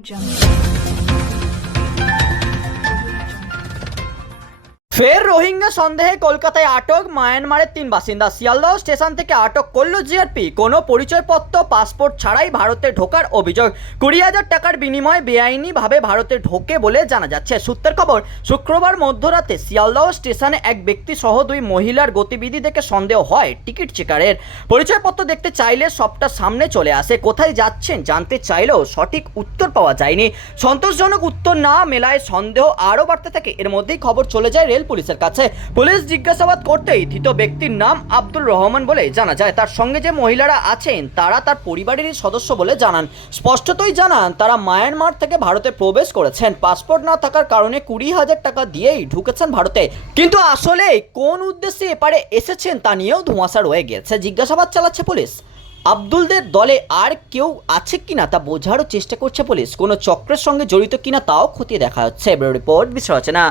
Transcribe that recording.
jump. ফের রোহিঙ্গা সন্দেহে কলকাতায় আটক, মায়ানমারের তিন বাসিন্দা। শিয়ালদহ স্টেশন থেকে আটক করল জিআরপি। কোনো পরিচয়পত্র, পাসপোর্ট ছাড়াই ভারতে ঢোকার অভিযোগ। কুড়ি হাজার টাকার বিনিময়ে বেআইনিভাবে ভারতে ঢোকে বলে জানা যাচ্ছে। সূত্রের খবর, শুক্রবার মধ্যরাতে শিয়ালদহ স্টেশনে এক ব্যক্তি সহ দুই মহিলার গতিবিধি দেখে সন্দেহ হয় টিকিট চেকারের। পরিচয়পত্র দেখতে চাইলে সবটা সামনে চলে আসে। কোথায় যাচ্ছেন জানতে চাইলেও সঠিক উত্তর পাওয়া যায়নি। সন্তোষজনক উত্তর না মেলায় সন্দেহ আরও বাড়তে থাকে। এর মধ্যেই খবর চলে যায় রেল পুলিশের কাছে। পুলিশ জিজ্ঞাসাবাদ করতেই ধৃত ব্যক্তির নাম আব্দুল রহমান বলে জানা যায়। তার সঙ্গে যে মহিলারা আছেন, তারা তার পরিবারেরই সদস্য বলে জানান। স্পষ্টতই জানান, তারা মায়ানমার থেকে ভারতে প্রবেশ করেছেন। পাসপোর্ট না থাকার কারণে কুড়ি হাজার টাকা দিয়েই ঢুকেছেন ভারতে। কিন্তু আসলে কোন উদ্দেশ্যে এপারে এসেছেন তা নিয়েও ধোঁয়াশা রয়ে গেছে জিজ্ঞাসাবাদ চালাচ্ছে পুলিশ। আব্দুলদের দলে আর কেউ আছে কিনা তা বোঝারও চেষ্টা করছে পুলিশ। কোনো চক্রের সঙ্গে জড়িত কিনা তাও খতিয়ে দেখা হচ্ছে। রিপোর্ট বিশ্লেষণা